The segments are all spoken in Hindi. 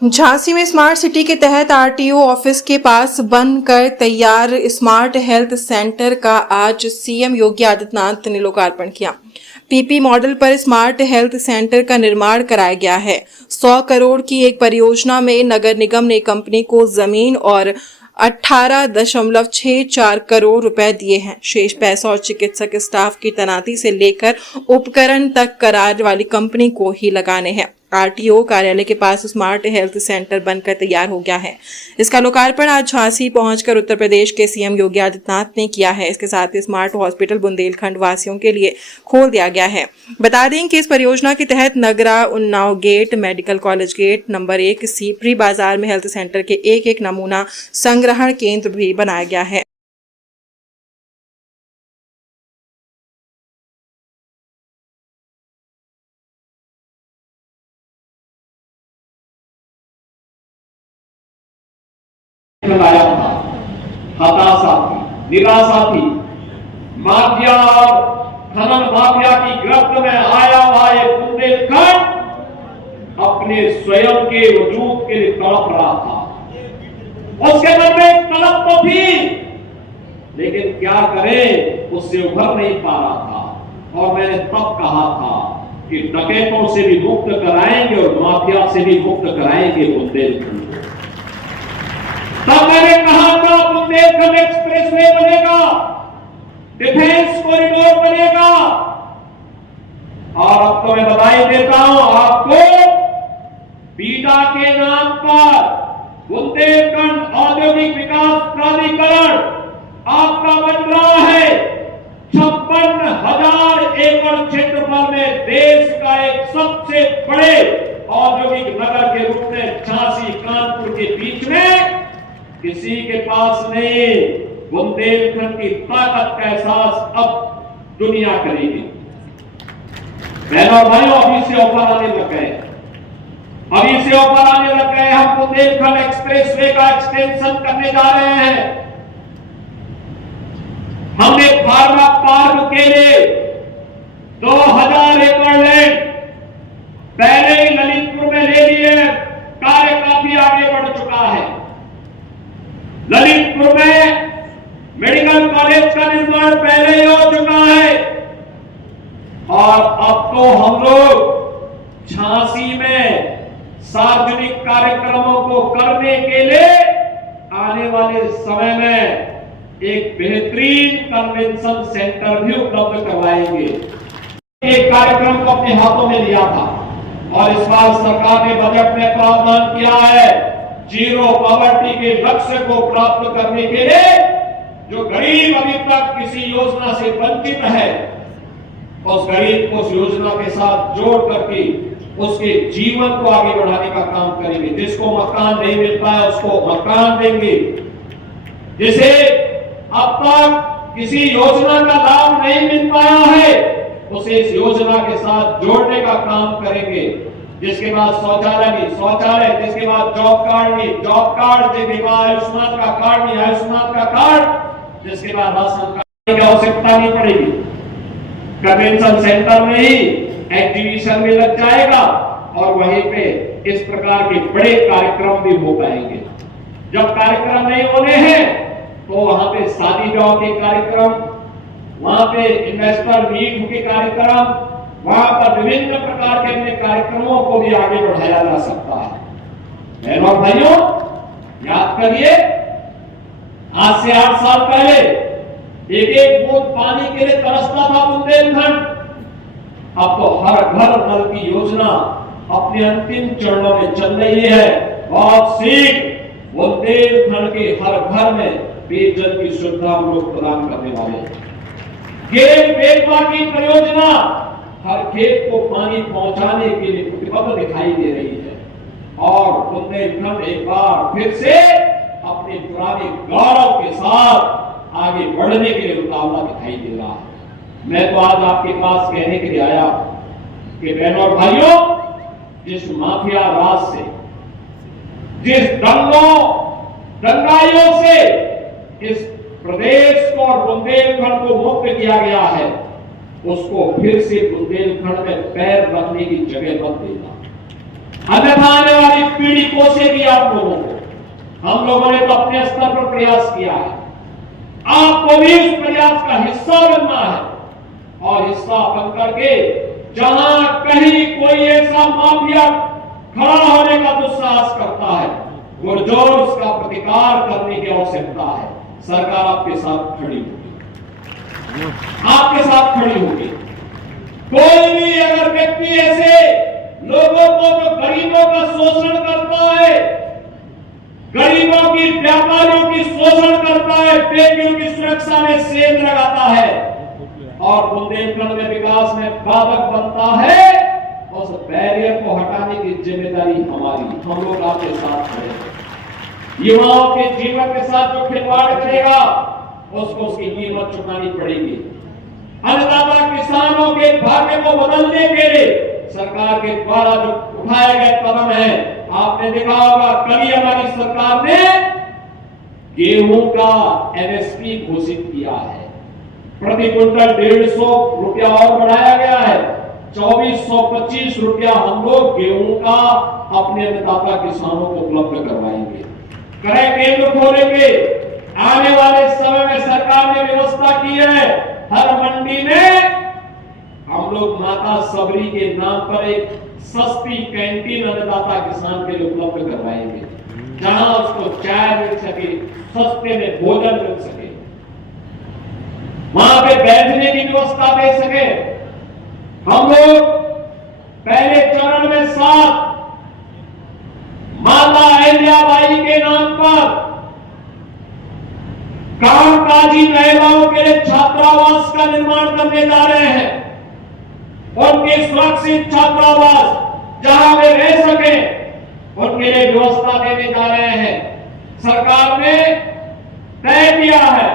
झांसी में स्मार्ट सिटी के तहत आरटीओ ऑफिस के पास बनकर तैयार स्मार्ट हेल्थ सेंटर का आज सीएम योगी आदित्यनाथ ने लोकार्पण किया। पीपी मॉडल पर स्मार्ट हेल्थ सेंटर का निर्माण कराया गया है। 100 करोड़ की एक परियोजना में नगर निगम ने कंपनी को जमीन और 18.64 करोड़ रुपए दिए हैं। शेष पैसा और चिकित्सक स्टाफ की तैनाती से लेकर उपकरण तक करार वाली कंपनी को ही लगाने हैं। आरटीओ कार्यालय के पास स्मार्ट हेल्थ सेंटर बनकर तैयार हो गया है। इसका लोकार्पण आज झांसी पहुंचकर उत्तर प्रदेश के सीएम योगी आदित्यनाथ ने किया है। इसके साथ ही स्मार्ट हॉस्पिटल बुंदेलखंड वासियों के लिए खोल दिया गया है। बता दें कि इस परियोजना के तहत Nagra, Unnao gate, medical college gate number 1, Sipri Bazar में हेल्थ सेंटर के एक नमूना संग्रहण केंद्र भी बनाया गया है। लाया था, हताशा थी, निराशा थी, माफिया और खनन माफिया की गिरफ्त में आया हुआ ये बुंदेलखंड अपने स्वयं के वजूद के लिए तड़प रहा था। उसके मन में तड़प तो थी, लेकिन क्या करें, उससे उभर नहीं पा रहा था। और मैंने तब कहा था कि डकैतों से भी मुक्त कराएंगे और माफिया से भी मुक्त कराएंगे बुंदेलखंड। तब मैंने कहा था बुंदेलखंड एक्सप्रेसवे बनेगा, डिफेंस कॉरिडोर बनेगा। और अब तो मैं बधाई देता हूं आपको, बीडा के नाम पर बुंदेलखंड औद्योगिक विकास प्राधिकरण आपका बन रहा है। 56,000 एकड़ क्षेत्रफल में देश का एक सबसे बड़े औद्योगिक नगर के रूप में झांसी कानपुर के बीच में किसी के पास नहीं। बुंदेलखंड की ताकत का एहसास अब दुनिया करेगी। बहनों और भाइयों, अभी से ऑफर आने लग गए, अभी से ऑफर आने लग गए। हम बुंदेलखंड एक्सप्रेसवे का एक्सटेंशन करने जा रहे हैं। हमने फार्मा पार्क के लिए 2000 एकड़ लैंड पहले ही ललितपुर में ले लिए। कार्य काफी आगे बढ़ चुका है। ललितपुर में मेडिकल कॉलेज का निर्माण पहले ही हो चुका है। और अब तो हम लोग झांसी में सार्वजनिक कार्यक्रमों को करने के लिए आने वाले समय में एक बेहतरीन कन्वेंशन सेंटर भी उपलब्ध करवाएंगे। एक कार्यक्रम को अपने हाथों में लिया था और इस बार सरकार ने बजट में प्रावधान किया है जीरो पॉवर्टी के लक्ष्य को प्राप्त करने के लिए जो गरीब अभी तक किसी योजना से वंचित है, उस गरीब को उस योजना के साथ जोड़ करके उसके जीवन को आगे बढ़ाने का काम करेंगे। जिसको मकान नहीं मिल पाया उसको मकान देंगे। जिसे अब तक किसी योजना का लाभ नहीं मिल पाया है उसे इस योजना के साथ जोड़ने का काम करेंगे। जिसके बाद शौचालय नहीं शौचालय, जिसके बाद जॉब कार्ड नहीं जॉब कार्ड, जिसके बाद आयुष्मान का कार्ड नहीं आयुष्मान का कार्ड, जिसके बाद राशन कार्ड की आवश्यकता नहीं पड़ेगी। कन्वेंशन सेंटर में ही एग्जीबिशन में लग जाएगा और वहीं पे इस प्रकार के बड़े कार्यक्रम भी हो पाएंगे। जब कार्यक्रम नहीं होने हैं तो वहां पे शादी ब्याह के कार्यक्रम, वहां पे इन्वेस्टर मीट के कार्यक्रम, वहां पर विभिन्न प्रकार के अन्य कार्यक्रमों को भी आगे बढ़ाया जा सकता है। बहनों और भाइयों, याद करिए, आज से 8 साल पहले एक बूंद पानी के लिए तरसता था बुंदेलखंड। अब तो हर घर नल की योजना अपने अंतिम चरणों में चल रही है। बहुत शीघ्र बुंदेलखंड के हर घर में पेयजल की सुविधा हम लोग प्रदान करने वाले हैं। खेत बेटवा की परियोजना हर खेत को पानी पहुंचाने के लिए प्रतिबद्ध दिखाई दे रही है और बुंदेलखंड एक बार फिर से अपने पुराने गौरव के साथ आगे बढ़ने के लिए उतावला दिखाई दे रहा है। मैं तो आज आपके पास कहने के लिए आया कि बहनों और भाइयों, जिस माफिया राज से, जिस दंगाइयों से इस प्रदेश को और बुंदेलखंड को मुक्त किया गया है, उसको फिर से बुंदेलखंड में पैर रखने की जगह मत देना। अन्यथा आने वाली पीढ़ी कोसेगी आप लोगों को। हम लोगों ने तो अपने स्तर पर प्रयास किया है, आपको भी उस प्रयास का हिस्सा बनना है और हिस्सा बन करके जहां कहीं कोई ऐसा माफिया खड़ा होने का दुस्साहस करता है, पुरजोर उसका प्रतिकार करने की आवश्यकता है। सरकार आपके साथ खड़ी होगी, आपके साथ खड़ी होगी। कोई भी अगर व्यक्ति ऐसे लोगों को जो गरीबों का शोषण करता है, गरीबों की, व्यापारियों की शोषण करता है, बेटियों की सुरक्षा में सेंध लगाता है और बुंदेलखंड में विकास में बाधक बनता है, उस बैरियर को हटाने की जिम्मेदारी हमारी। हम लोग आपके साथ खड़े हैं। युवाओं के जीवन के साथ जो खिलवाड़ करेगा उसको उसकी कीमत चुकानी पड़ेगी। अन्नदाता किसानों के भाग्य को बदलने के लिए सरकार के द्वारा जो उठाए गए कदम है, आपने देखा होगा कल ही हमारी सरकार ने गेहूं का एमएसपी घोषित किया है। प्रति क्विंटल 150 रुपया और बढ़ाया गया है। 2425 रुपया हम लोग गेहूं का अपने अन्नदाता किसानों को उपलब्ध करवाएंगे। क्रय केंद्र खोलेंगे। आने वाले समय में सरकार ने व्यवस्था की है, हर मंडी में हम लोग माता सबरी के नाम पर एक सस्ती कैंटीन अन्नदाता किसान के लिए उपलब्ध करवाएंगे, जहां उसको चाय मिल सके, सस्ते में भोजन मिल सके, वहां पे बैठने की व्यवस्था दे सके। हम लोग पहले चरण में 7 माता अहिल्याबाई के नाम पर कामकाजी महिलाओं के लिए छात्रावास का निर्माण करने जा रहे हैं। उनके सुरक्षित छात्रावास जहां वे रह सके, उनके लिए व्यवस्था देने जा रहे हैं। सरकार ने तय किया है,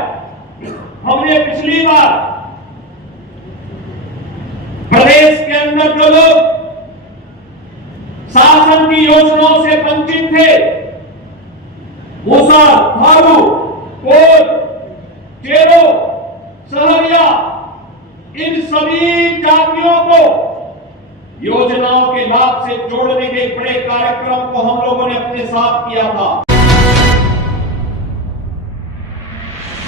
हमने पिछली बार प्रदेश के अंदर जो लोग शासन की योजनाओं से वंचित थे, मूसा, भालू, कोल, चेरो, सहरिया, इन सभी जातियों को योजनाओं के लाभ से जोड़ने के बड़े कार्यक्रम को हम लोगों ने अपने साथ किया था।